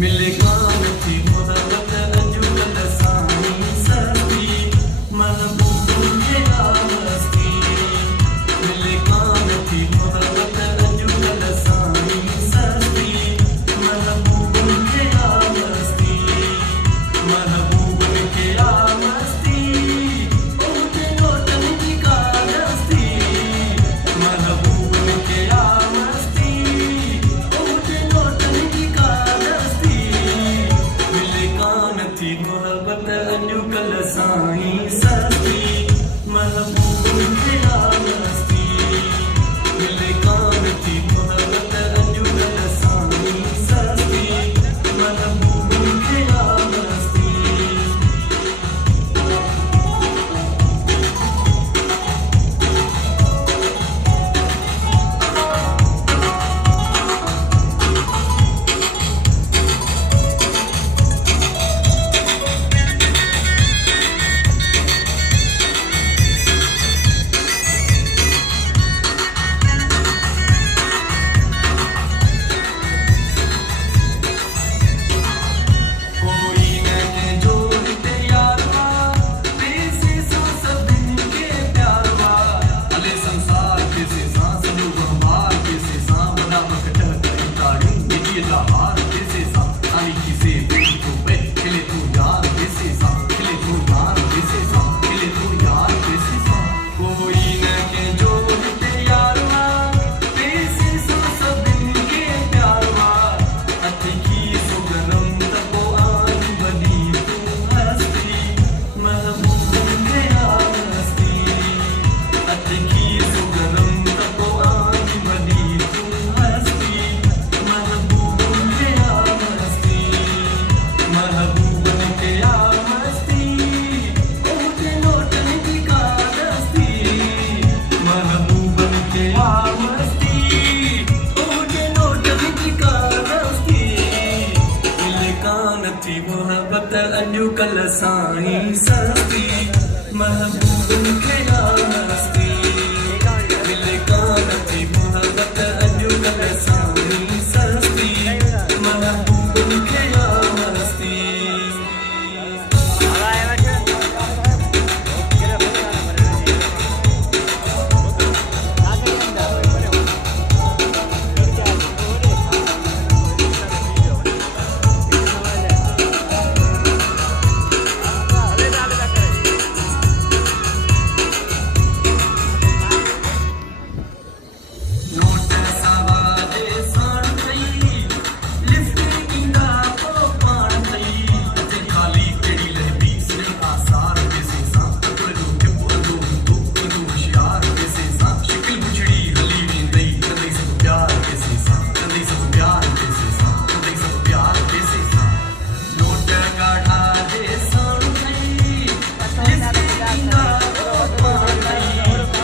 मिले कान थी मोहब्बत अजूबल साई सस्ती महबूब के मस्ती मिले कान थी मोहब्बत अजूबल साई सस्ती महबूब के मस्ती महबूब के मस्ती ओटे नोटन की कारस्ती महबूब के मस्ती ओटे नोटन की कारस्ती मिले कान थी मोहब्बत अजूबल साई सस्ती महबूब के मस्ती मिले कान थी मोहब्बत अजूबल साई सस्ती महबूब के मस्ती कोई नैने जोड़ते यारवा तेसे सब दिन के प्यारवा अले संसार कैसे सांस लू गंवार कैसे सामना मकट ताड़ी ये लहार कैसे सा आई किसे तू पे खिले तू यार कैसे सा खिले तू यार कैसे सा खिले तू यार कैसे सा कोई नैने जोड़ते यारवा तेसे सब दिन के प्यारवा अति की सुगनम तको आई बनी तू हस्ती महबूब के मस्ती अति की सुगनम तको आई बनी तू हस्ती महबूब के मस्ती महबूब के मस्ती ओटे नोटन की कारस्ती महबूब के मस्ती ओटे नोटन की कारस्ती मिले कान थी मोहब्बत अजूबल साई सस्ती महबूब के मस्ती मिले कान थी मोहब्बत अजूबल साई सस्ती महबूब के मस्ती नोट सवादे साण थई लिफ्ट इंदा को पाण थई ते खाली केड़ी लहबी से आसार कैसे सा पकड़ो के बोलो तू होशियार कैसे सा शिकल बुछड़ी हली वेंदई कदई सब प्यार कैसे सा कदई सब प्यार कैसे सा कदई सब प्यार कैसे सा नोट गाढ़ा दे साण थई लिफ्ट इंदा को पाण थई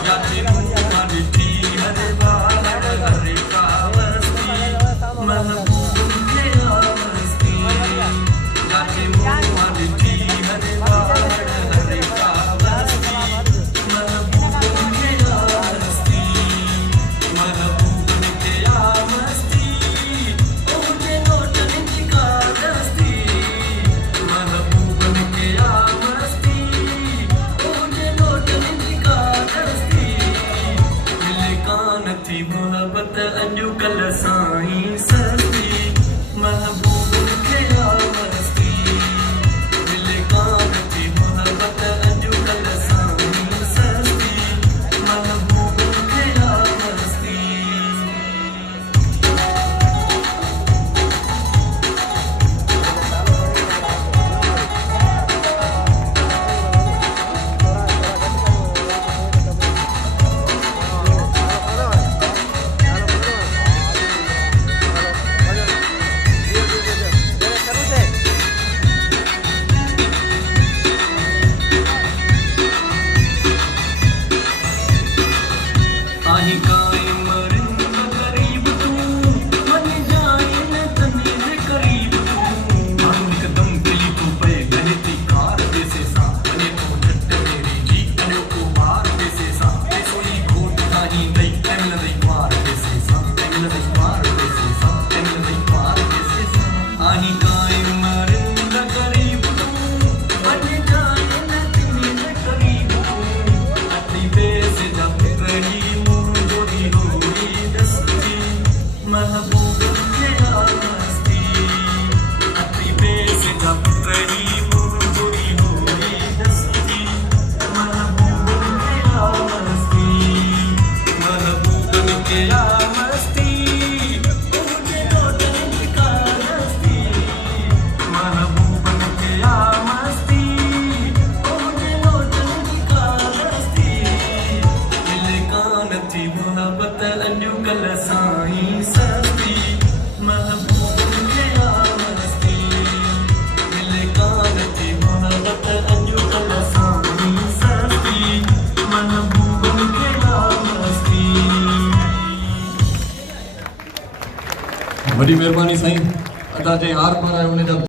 याते मुंह दी हरे बार हरे कावस्ती महबूब के मस्ती जाके मुंह दी हरे बार हरे कावस्ती महबूब के मस्ती महबूब के मस्ती ओटे नोटन की कारस्ती महबूब के मस्ती ओटे नोटन की कारस्ती मिले कान थी मोहब्बत अजूबल साई सस्ती महबूब के मस्ती मिले कान थी मोहब्बत अजूबल साई सस्ती महबूब के मस्ती आ मस्ती मुझे लोटन की कारस्ती महबूब के आ मस्ती मुझे लोटन की कारस्ती मिले कान थी मोहब्बत अंजू कल साई सस्ती महबूब के आ मस्ती मिले कान थी मोहब्बत अंजू कल साई सस्ती महबूब के आ मस्ती। वॾी महिरबानी साईं। अदा जे हार पारायो उन जा